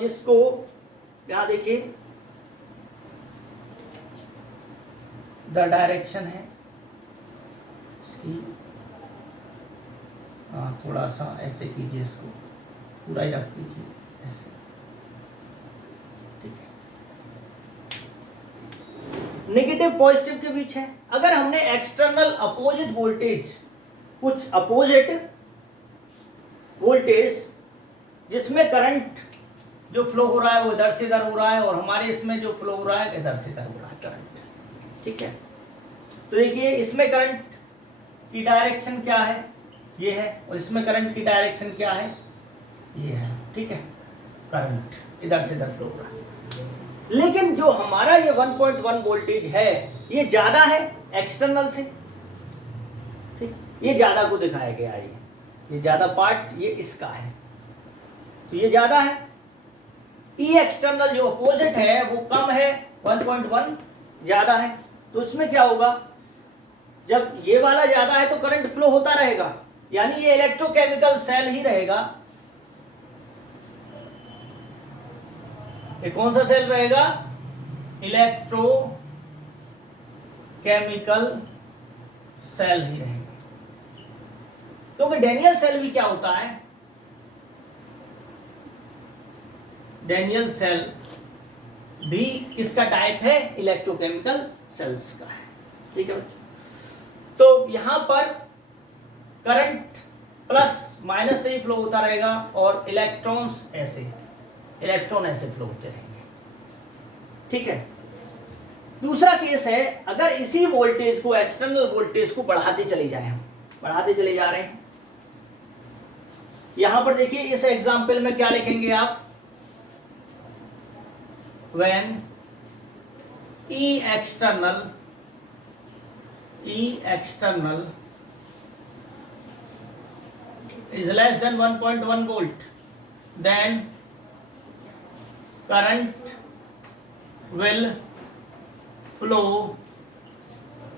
इसको यहां देखिए, द डायरेक्शन है इसकी, थोड़ा सा ऐसे कीजिए, इसको पूरा ही रख कीजिए ऐसे। ठीक है, नेगेटिव पॉजिटिव के बीच है। अगर हमने एक्सटर्नल अपोजिट वोल्टेज, कुछ अपोजिट वोल्टेज जिसमें करंट जो फ्लो हो रहा है वो इधर से इधर हो रहा है, और हमारे इसमें जो फ्लो हो रहा है इधर से इधर हो रहा है करंट। ठीक है, तो देखिए, इसमें करंट की डायरेक्शन क्या है, ये है, और इसमें करंट की डायरेक्शन क्या है, ये है। ठीक है, करंट इधर से इधर फ्लो हो रहा है। लेकिन जो हमारा ये 1.1 वोल्टेज है ये ज्यादा है एक्सटर्नल से। ठीक, ये ज्यादा को दिखाया गया है, ये ज्यादा पार्ट ये इसका है, तो ये ज्यादा है। ई एक्सटर्नल जो अपोजिट है वो कम है, 1.1 ज्यादा है। तो इसमें क्या होगा, जब ये वाला ज्यादा है तो करंट फ्लो होता रहेगा, यानी ये इलेक्ट्रोकेमिकल सेल ही रहेगा। ये कौन सा सेल रहेगा, इलेक्ट्रोकेमिकल सेल ही रहेगा। क्योंकि डैनियल सेल भी क्या होता है, डैनियल सेल भी किसका टाइप है, इलेक्ट्रोकेमिकल सेल्स का है। ठीक है, तो यहां पर करंट प्लस माइनस से ही फ्लो होता रहेगा, और इलेक्ट्रॉन ऐसे फ्लो होते रहेंगे। ठीक है, दूसरा केस है, अगर इसी वोल्टेज को, एक्सटर्नल वोल्टेज को बढ़ाते चले जाए, हम बढ़ाते चले जा रहे हैं। यहां पर देखिए, इस एग्जांपल में क्या लिखेंगे आप, when E external is less than 1.1 volt, then current will flow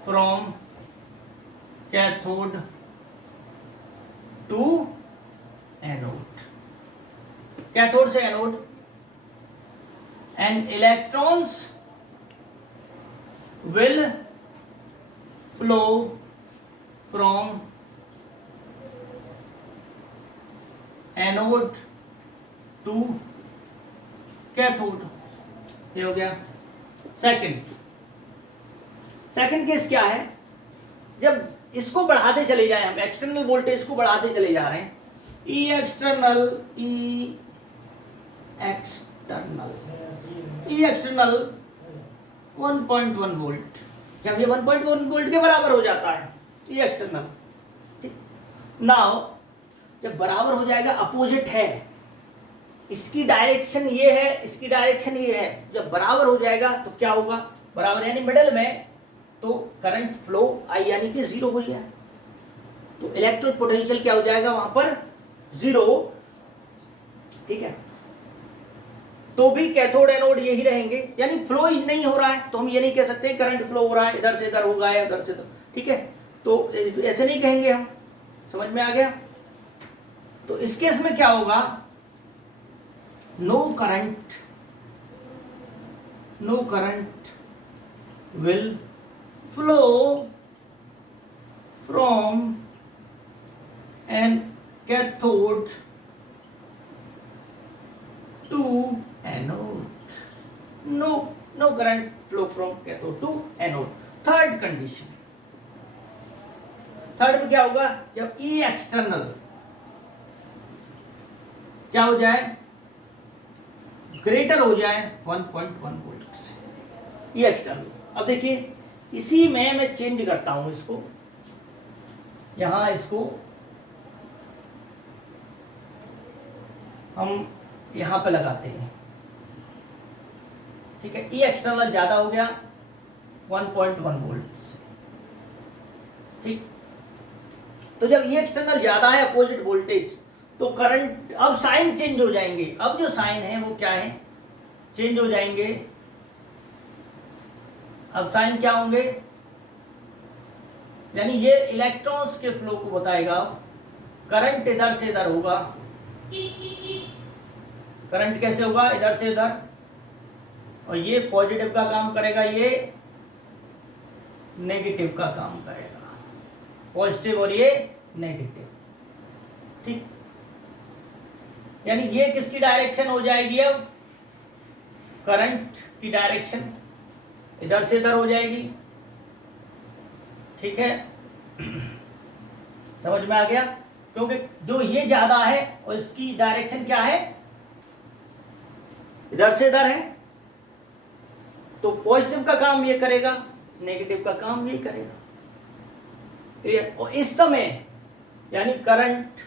from cathode to anode, cathode से anode, and electrons will flow from anode to cathode. ये हो गया सेकंड केस क्या है, जब इसको बढ़ाते चले जाए, हम एक्सटर्नल वोल्टेज को बढ़ाते चले जा रहे हैं, ई एक्सटर्नल 1.1 वोल्ट, जब ये 1.1 वोल्ट के बराबर हो जाता है ई एक्सटर्नल, ठीक, नाउ जब बराबर हो जाएगा, अपोजिट है, इसकी डायरेक्शन ये है, इसकी डायरेक्शन ये है, जब बराबर हो जाएगा तो क्या होगा, बराबर यानी मिडल में, तो करंट फ्लो आई यानी कि जीरो हो गया, तो इलेक्ट्रिक पोटेंशियल क्या हो जाएगा वहां पर, जीरो। ठीक है, तो भी कैथोड एनोड यही रहेंगे, यानी फ्लो ही नहीं हो रहा है, तो हम ये नहीं कह सकते करंट फ्लो हो रहा है, इधर से इधर होगा या उधर से उधर। ठीक है, तो ऐसे नहीं कहेंगे हम, समझ में आ गया। तो इस केस में क्या होगा, no current will flow from an cathode to anode, no current flow from cathode to anode. Third condition, third में क्या होगा, जब ई एक्सटर्नल क्या हो जाए, ग्रेटर हो जाए 1.1 वोल्ट से, ई एक्सटर्नल। अब देखिए इसी में मैं चेंज करता हूं इसको, यहां इसको हम यहां पे लगाते हैं, ठीक है। ई एक्सटर्नल ज्यादा हो गया 1.1 वोल्ट से, ठीक। तो जब ई एक्सटर्नल ज्यादा है अपोजिट वोल्टेज, तो करंट, अब साइन चेंज हो जाएंगे। अब जो साइन है वो क्या है, चेंज हो जाएंगे। अब साइन क्या होंगे, यानी ये इलेक्ट्रॉन्स के फ्लो को बताएगा। करंट इधर से इधर होगा, करंट कैसे होगा, इधर से इधर, और ये पॉजिटिव का काम करेगा, ये नेगेटिव का काम करेगा, पॉजिटिव और ये नेगेटिव, ठीक। यानी ये किसकी डायरेक्शन हो जाएगी, अब करंट की डायरेक्शन इधर से इधर हो जाएगी, ठीक है। समझ में आ गया, क्योंकि जो ये ज्यादा है और इसकी डायरेक्शन क्या है, इधर से इधर है, तो पॉजिटिव का काम ये करेगा, नेगेटिव का काम ये करेगा। और इस समय यानी करंट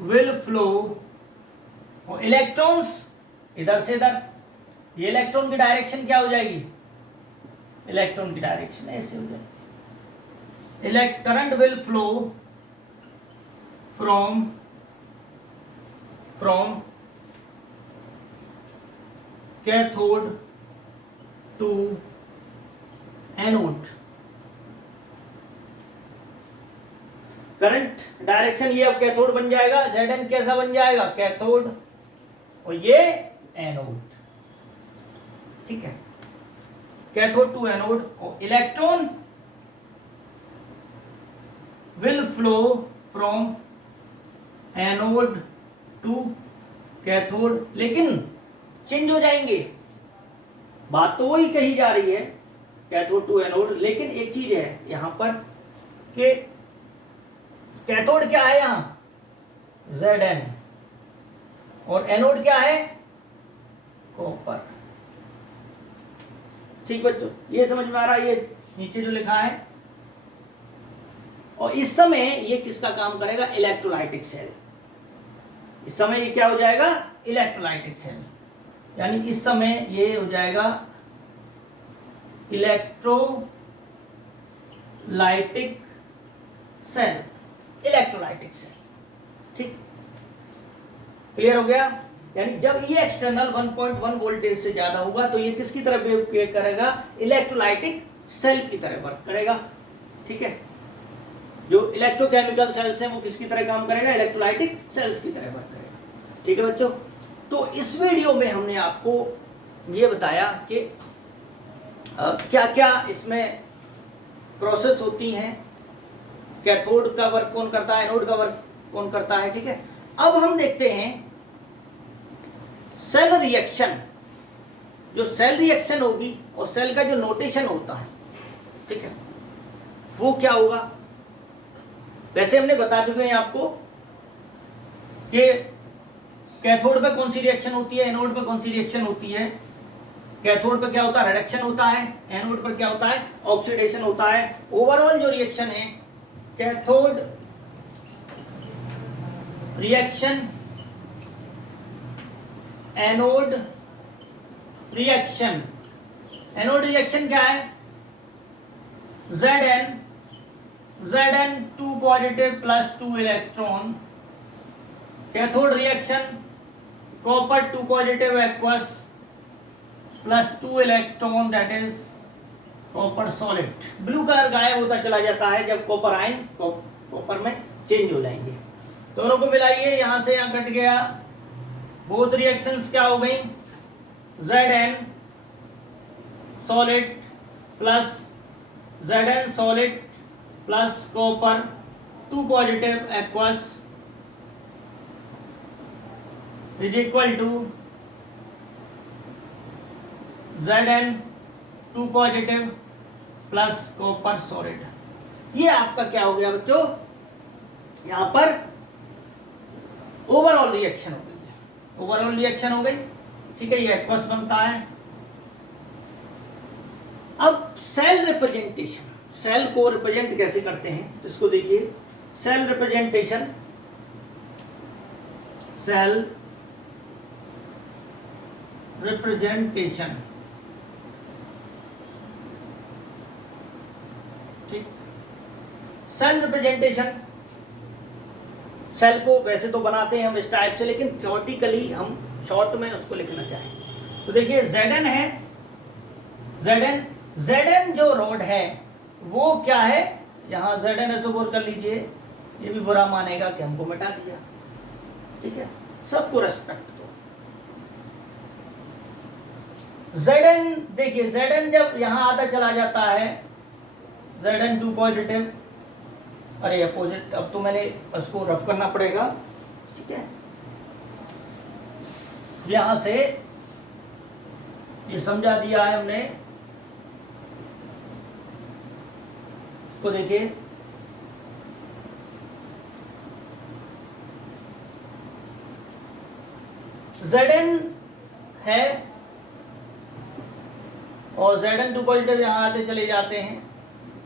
विल फ्लो, और इलेक्ट्रॉन्स इधर से इधर, ये इलेक्ट्रॉन की डायरेक्शन क्या हो जाएगी, इलेक्ट्रॉन की डायरेक्शन ऐसे हो जाएगी। Current will flow from cathode to anode. Current direction ये अब कैथोड बन जाएगा, Zn कैसा बन जाएगा, कैथोड, और ये एनोड, ठीक है, कैथोड टू एनोड। और electron will flow from anode to cathode, लेकिन चेंज हो जाएंगे। बात तो वही कही जा रही है, कैथोड टू एनोड, लेकिन एक चीज है यहां पर कि कैथोड क्या है यहां, Zn, और एनोड क्या है, कॉपर, ठीक बच्चों, ये समझ में आ रहा है, ये नीचे जो लिखा है। और इस समय ये किसका काम करेगा, इलेक्ट्रोलाइटिक सेल। इस समय ये क्या हो जाएगा, इलेक्ट्रोलाइटिक सेल, यानी इस समय ये हो जाएगा इलेक्ट्रोलाइटिक सेल, इलेक्ट्रोलाइटिक सेल, ठीक, क्लियर हो गया। यानी जब ये एक्सटर्नल 1.1 वोल्टेज से ज्यादा होगा तो ये किसकी तरह बिहेव करेगा, इलेक्ट्रोलाइटिक सेल की तरह वर्क करेगा, ठीक है। जो इलेक्ट्रोकेमिकल सेल्स हैं वो किसकी तरह काम करेगा, इलेक्ट्रोलाइटिक सेल्स की तरह वर्क करेगा, ठीक है बच्चों। तो इस वीडियो में हमने आपको ये बताया कि क्या क्या इसमें प्रोसेस होती हैं, कैथोड का वर्क कौन करता है, एनोड का वर्क कौन करता है, ठीक है। अब हम देखते हैं सेल रिएक्शन, जो सेल रिएक्शन होगी और सेल का जो नोटेशन होता है, ठीक है, वो क्या होगा। वैसे हमने बता चुके हैं आपको कि कैथोड पे कौन सी रिएक्शन होती है, एनोड पे कौन सी रिएक्शन होती है। कैथोड पे क्या होता है, रिडक्शन होता है, एनोड पर क्या होता है, ऑक्सीडेशन होता है। ओवरऑल जो रिएक्शन है, cathode reaction, anode reaction. Anode reaction क्या है, Zn 2 positive plus 2 electron. Cathode reaction, copper 2 positive aqueous plus 2 electron, that is copper solid. Blue colour गायब होता चला जाता है जब कॉपर आयन कॉपर में चेंज हो जाएंगे। दोनों को मिलाइए, यहां से यहां कट गया, बोथ रिएक्शंस क्या हो गई, Zn solid plus Zn solid plus copper 2 positive aqueous is equal to Zn 2 positive plus copper solid. ये आपका क्या हो गया बच्चों, यहां पर ओवरऑल रिएक्शन हो गई है, ओवरऑल रिएक्शन हो गई, ठीक है, ये एक्वस बनता है। अब सेल रिप्रेजेंटेशन, सेल को रिप्रेजेंट कैसे करते हैं तो इसको देखिए, सेल रिप्रेजेंटेशन, सेल रिप्रेजेंटेशन, ठीक, सेल रिप्रेजेंटेशन, सेल को वैसे तो बनाते हैं हम इस टाइप से, लेकिन थ्योरेटिकली हम शॉर्ट में उसको लिखना चाहें तो देखिए Zn है, Zn जो रोड है वो क्या है, यहां ZnSO4 कर लीजिए, ये भी बुरा मानेगा कि हमको मिटा दिया, ठीक है, सबको रेस्पेक्ट दो। Zn देखिए, Zn जब यहां आधा चला जाता है, Zn 2 पॉजिटिव, अरे अपोजिट, अब तो मैंने उसको रफ करना पड़ेगा, ठीक है, यहां से ये समझा दिया है हमने, इसको देखिए, Zn है और Zn 2 पॉजिटिव यहां आते चले जाते हैं,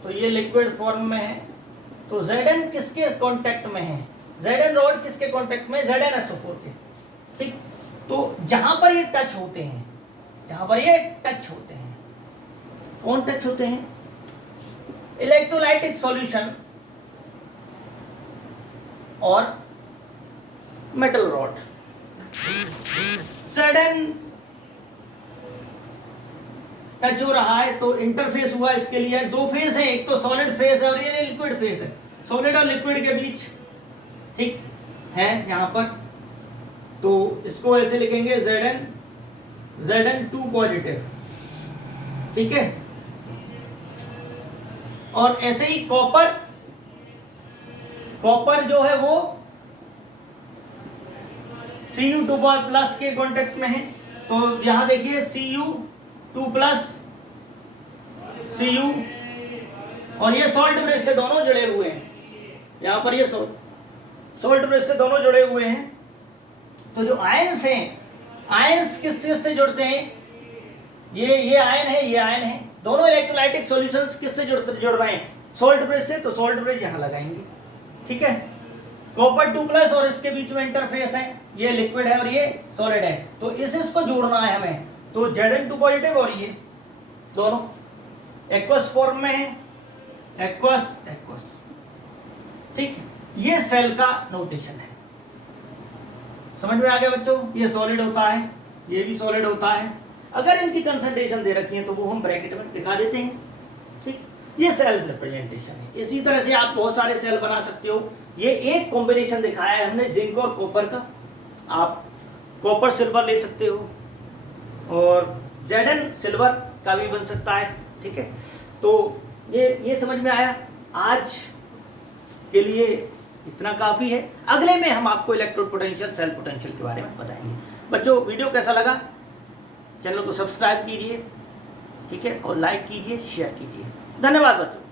तो ये लिक्विड फॉर्म में है, तो Zn किसके कांटेक्ट में है, Zn रॉड किसके कांटेक्ट में, ZnSO4 के, ठीक, तो जहां पर ये टच होते हैं, जहां पर ये टच होते हैं, कौन टच होते हैं, इलेक्ट्रोलाइटिक सॉल्यूशन और मेटल रॉड। Zn टच हो रहा है तो इंटरफेस हुआ, इसके लिए दो फेज है, एक तो सॉलिड फेज है और ये लिक्विड फेज है, सॉलिड और लिक्विड के बीच, ठीक है, यहां पर तो इसको ऐसे लिखेंगे Zn 2 पॉजिटिव, ठीक है, और ऐसे ही कॉपर जो है वो Cu2 प्लस के कांटेक्ट में है, तो यहां देखिए Cu2 प्लस Cu, और ये सॉल्ट ब्रिज से दोनों जुड़े हुए हैं, यहां पर ये सॉल्ट ब्रिज से दोनों जुड़े हुए हैं, तो जो आयंस हैं, आयंस किससे से जुड़ते हैं, ये आयन है, ये आयन है, दोनों इलेक्ट्रोलाइटिक सॉल्यूशंस किससे जुड़ रहे हैं, सॉल्ट ब्रिज से, तो सॉल्ट ब्रिज यहां लगाएंगे, ठीक है, कॉपर 2 प्लस और इसके बीच में इंटरफेस है, ये लिक्विड है और ये सॉलिड है, तो इसको जोड़ना है हमें, तो Zn 2 पॉजिटिव और ये दोनों एक्वस फॉर्म में है, एक्वस, ठीक, ये सेल का नोटेशन है, समझ में आ गया बच्चों, ये सॉलिड होता है, ये भी सॉलिड होता है, अगर इनकी कंसंट्रेशन दे रखी है तो वो हम ब्रैकेट में दिखा देते हैं, ठीक, ये सेल्स रिप्रेजेंटेशन है। इसी तरह से आप बहुत सारे सेल बना सकते हो, ये एक कॉम्बिनेशन दिखाया है हमने जिंक और कॉपर का, आप कॉपर सिल्वर ले सकते हो और Zn सिल्वर का भी बन सकता है, ठीक है, तो ये समझ में आया। आज के लिए इतना काफी है, अगले में हम आपको इलेक्ट्रोड पोटेंशियल, सेल पोटेंशियल के बारे में बताएंगे। बच्चों वीडियो कैसा लगा, चैनल को सब्सक्राइब कीजिए, ठीक है, और लाइक कीजिए, शेयर कीजिए। धन्यवाद बच्चों।